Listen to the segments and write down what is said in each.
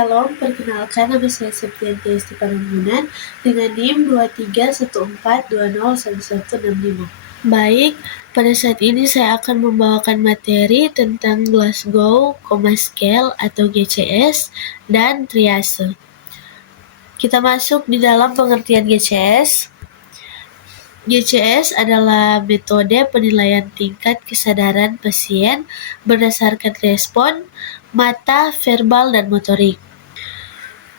Shalom, perkenalkan nama saya Septianti Estipanambunan dengan NIM 2314201165. Baik, pada saat ini saya akan membawakan materi tentang Glasgow Coma Scale atau GCS dan triase. Kita masuk di dalam pengertian GCS. GCS adalah metode penilaian tingkat kesadaran pasien berdasarkan respon mata, verbal, dan motorik.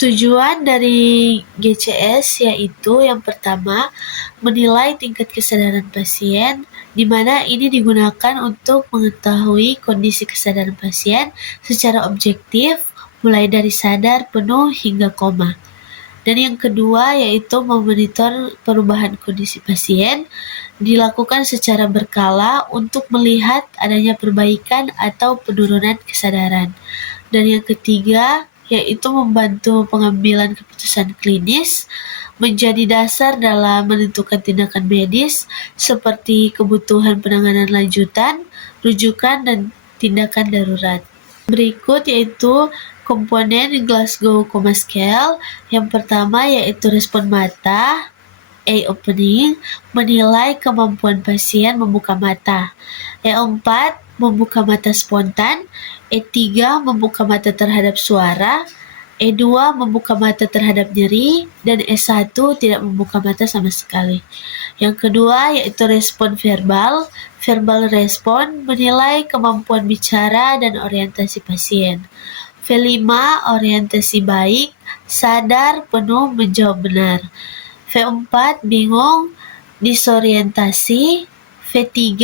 Tujuan dari GCS yaitu yang pertama, menilai tingkat kesadaran pasien, di mana ini digunakan untuk mengetahui kondisi kesadaran pasien secara objektif, mulai dari sadar, penuh, hingga koma. Dan yang kedua yaitu memonitor perubahan kondisi pasien, dilakukan secara berkala untuk melihat adanya perbaikan atau penurunan kesadaran. Dan yang ketiga yaitu membantu pengambilan keputusan klinis, menjadi dasar dalam menentukan tindakan medis seperti kebutuhan penanganan lanjutan, rujukan, dan tindakan darurat. Berikut yaitu komponen Glasgow Coma Scale. Yang pertama yaitu respon mata, eye opening, menilai kemampuan pasien membuka mata. E4, membuka mata spontan. E3, membuka mata terhadap suara. E2, membuka mata terhadap nyeri. Dan E1, tidak membuka mata sama sekali. Yang kedua yaitu respon verbal. Verbal respon menilai kemampuan bicara dan orientasi pasien. V5, orientasi baik, sadar, penuh, menjawab benar. V4, bingung, disorientasi. V3,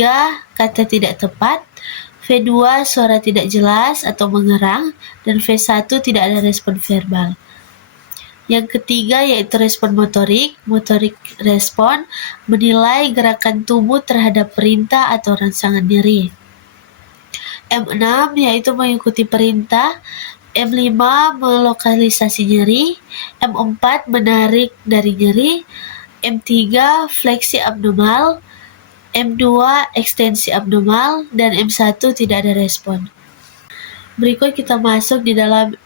kata tidak tepat. V2, suara tidak jelas atau mengerang. Dan V1, tidak ada respon verbal. Yang ketiga yaitu respon motorik. Motorik respon menilai gerakan tubuh terhadap perintah atau rangsangan nyeri. M6 yaitu mengikuti perintah. M5 melokalisasi nyeri. M4 menarik dari nyeri. M3 fleksi abdomal. M2 ekstensi abdomal. Dan M1 tidak ada respon. Berikut kita masuk di dalam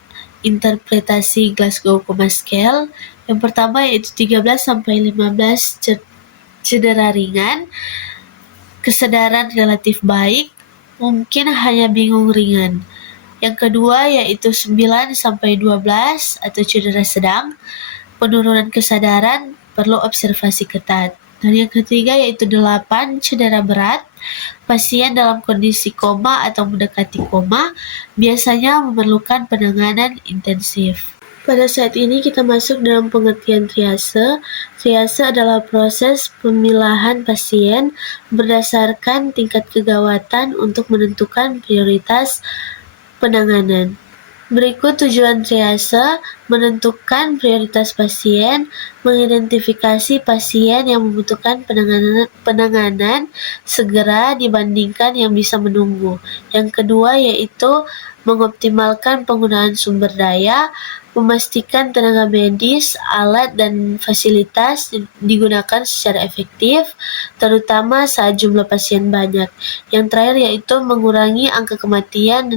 interpretasi Glasgow Coma Scale. Yang pertama yaitu 13-15 cedera ringan, kesadaran relatif baik, mungkin hanya bingung ringan. Yang kedua yaitu 9-12 atau cedera sedang, penurunan kesadaran, perlu observasi ketat. Dan yang ketiga yaitu 8 cedera berat, pasien dalam kondisi koma atau mendekati koma, biasanya memerlukan penanganan intensif. Pada saat ini kita masuk dalam pengertian triase. Triase adalah proses pemilahan pasien berdasarkan tingkat kegawatan untuk menentukan prioritas penanganan. Berikut tujuan triase: menentukan prioritas pasien, mengidentifikasi pasien yang membutuhkan penanganan segera dibandingkan yang bisa menunggu. Yang kedua yaitu mengoptimalkan penggunaan sumber daya, memastikan tenaga medis, alat, dan fasilitas digunakan secara efektif, terutama saat jumlah pasien banyak. Yang terakhir yaitu mengurangi angka kematian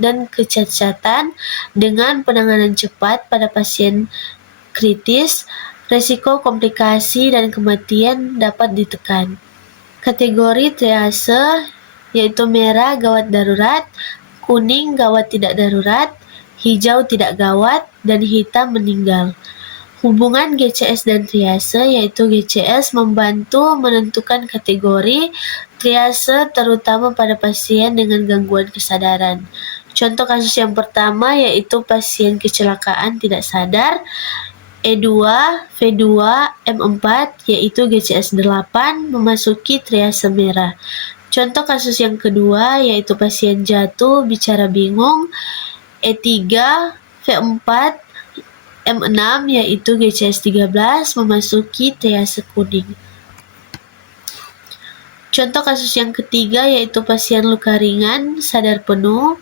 dan kecacatan dengan penanganan cepat pada pasien kritis. Resiko komplikasi dan kematian dapat ditekan. Kategori triase yaitu merah gawat darurat, kuning gawat tidak darurat, hijau tidak gawat, dan hitam meninggal. Hubungan GCS dan triase yaitu GCS membantu menentukan kategori triase terutama pada pasien dengan gangguan kesadaran. Contoh kasus yang pertama yaitu pasien kecelakaan tidak sadar. E2, V2, M4 yaitu GCS 8 memasuki triase merah. Contoh kasus yang kedua yaitu pasien jatuh bicara bingung. E3, V4, M6 yaitu GCS 13 memasuki triase kuning. Contoh kasus yang ketiga yaitu pasien luka ringan sadar penuh.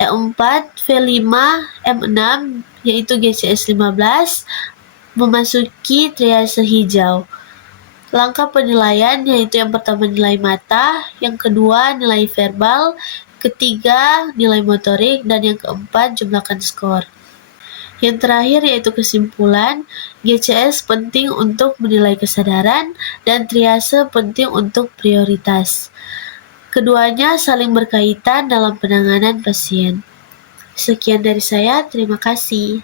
E4, V5, M6 yaitu GCS 15 memasuki triase hijau. Langkah penilaian yaitu yang pertama nilai mata, yang kedua nilai verbal, ketiga nilai motorik, dan yang keempat jumlahkan skor. Yang terakhir yaitu kesimpulan, GCS penting untuk menilai kesadaran dan triase penting untuk prioritas. Keduanya saling berkaitan dalam penanganan pasien. Sekian dari saya, terima kasih.